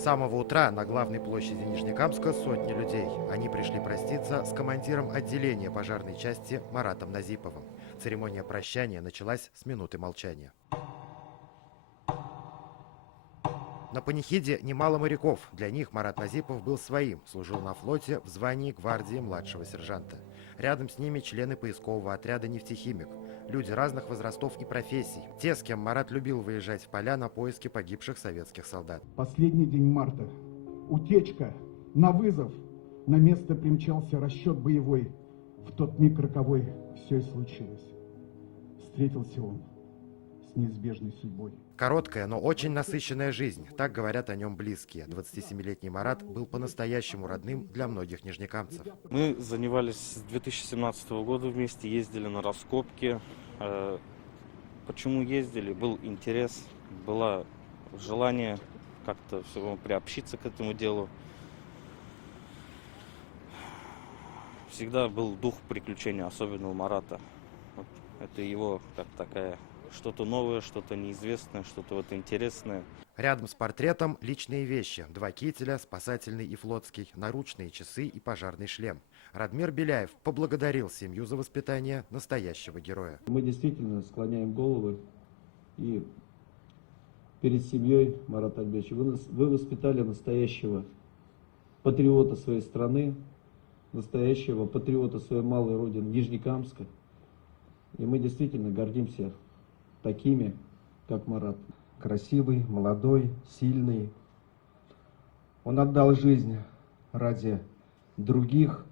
С самого утра на главной площади Нижнекамска сотни людей. Они пришли проститься с командиром отделения пожарной части Маратом Назиповым. Церемония прощания началась с минуты молчания. На панихиде немало моряков. Для них Марат Назипов был своим, служил на флоте в звании гвардии младшего сержанта. Рядом с ними члены поискового отряда «Нефтехимик». Люди разных возрастов и профессий. Те, с кем Марат любил выезжать в поля на поиски погибших советских солдат. Последний день марта. Утечка. На вызов. На место примчался расчет боевой. В тот миг роковой все и случилось. Встретился он с неизбежной судьбой. Короткая, но очень насыщенная жизнь. Так говорят о нем близкие. 27-летний Марат был по-настоящему родным для многих нижнекамцев. Мы занимались с 2017 года вместе, ездили на раскопки. Почему ездили? Был интерес, было желание как-то приобщиться к этому делу. Всегда был дух приключения, особенно у Марата. Вот это его как такая что-то новое, что-то неизвестное, что-то вот интересное. Рядом с портретом личные вещи. 2 кителя, спасательный и флотский, наручные часы и пожарный шлем. Радмир Беляев поблагодарил семью за воспитание настоящего героя. Мы действительно склоняем головы и перед семьей, Марат Альбертович, вы воспитали настоящего патриота своей страны, настоящего патриота своей малой родины Нижнекамска. И мы действительно гордимся такими, как Марат. Красивый, молодой, сильный. Он отдал жизнь ради других,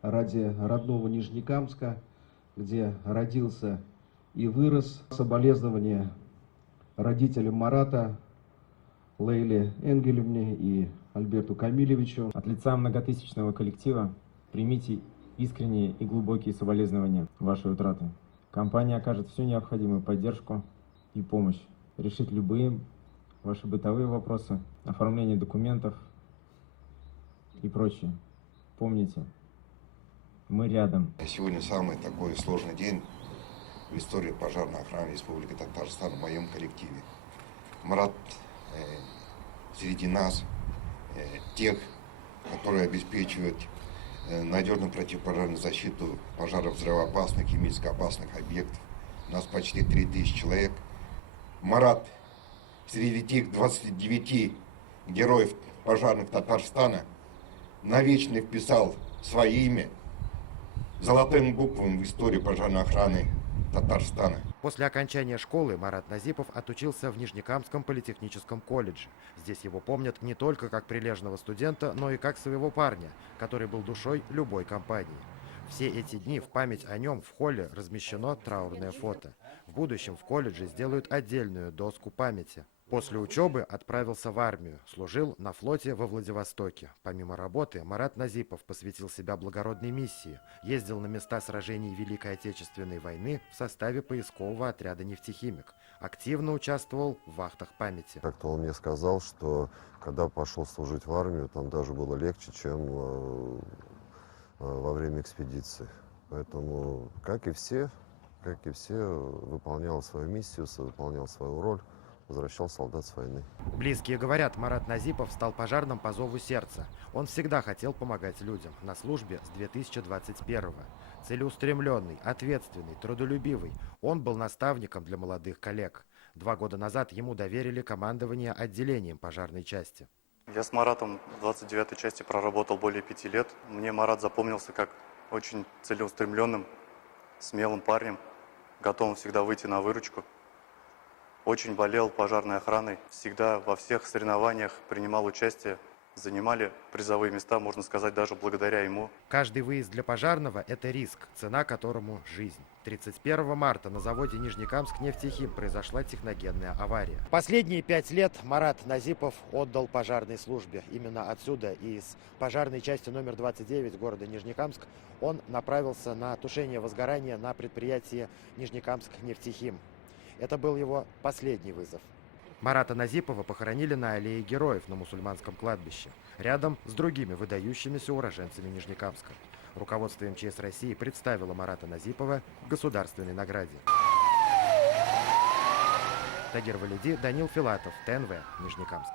ради родного Нижнекамска, где родился и вырос. Соболезнования родителям Марата, Лейле Энгелевне и Альберту Камилевичу. От лица многотысячного коллектива примите искренние и глубокие соболезнования вашей утраты. Компания окажет всю необходимую поддержку и помощь решить любые ваши бытовые вопросы, оформление документов и прочее. Помните, мы рядом. Сегодня самый такой сложный день в истории пожарной охраны Республики Татарстан в моем коллективе. Марат среди нас, тех, которые обеспечивают надежную противопожарную защиту пожаров взрывоопасных, химически опасных объектов. У нас почти 3000 человек. Марат среди тех 29 героев пожарных Татарстана навечно вписал свое имя золотыми буквами в историю пожарной охраны Татарстана. После окончания школы Марат Назипов отучился в Нижнекамском политехническом колледже. Здесь его помнят не только как прилежного студента, но и как своего парня, который был душой любой компании. Все эти дни в память о нем в холле размещено траурное фото. В будущем в колледже сделают отдельную доску памяти. После учебы отправился в армию, служил на флоте во Владивостоке. Помимо работы, Марат Назипов посвятил себя благородной миссии, ездил на места сражений Великой Отечественной войны в составе поискового отряда «Нефтехимик», активно участвовал в вахтах памяти. Как-то он мне сказал, что когда пошел служить в армию, там даже было легче, чем во время экспедиции. Поэтому, как и все, выполнял свою миссию, выполнял свою роль. Возвращал солдат с войны. Близкие говорят, Марат Назипов стал пожарным по зову сердца. Он всегда хотел помогать людям. На службе с 2021-го. Целеустремленный, ответственный, трудолюбивый. Он был наставником для молодых коллег. 2 года назад ему доверили командование отделением пожарной части. Я с Маратом в 29-й части проработал более 5 лет. Мне Марат запомнился как очень целеустремленным, смелым парнем, готовым всегда выйти на выручку. Очень болел пожарной охраной, всегда во всех соревнованиях принимал участие, занимали призовые места, можно сказать, даже благодаря ему. Каждый выезд для пожарного – это риск, цена которому – жизнь. 31 марта на заводе Нижнекамск нефтехим произошла техногенная авария. Последние 5 лет Марат Назипов отдал пожарной службе. Именно отсюда, из пожарной части номер 29 города Нижнекамск, он направился на тушение возгорания на предприятии Нижнекамск нефтехим. Это был его последний вызов. Марата Назипова похоронили на аллее героев на мусульманском кладбище, рядом с другими выдающимися уроженцами Нижнекамска. Руководство МЧС России представило Марата Назипова к государственной награде. Тагир Валиди, Данил Филатов, ТНВ, Нижнекамск.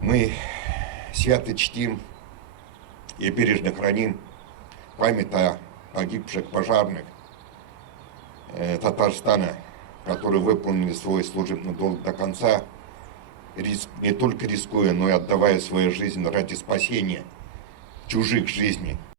Мы свято чтим и бережно храним память о погибших пожарных Татарстана, которые выполнили свой служебный долг до конца, не только рискуя, но и отдавая свою жизнь ради спасения чужих жизней.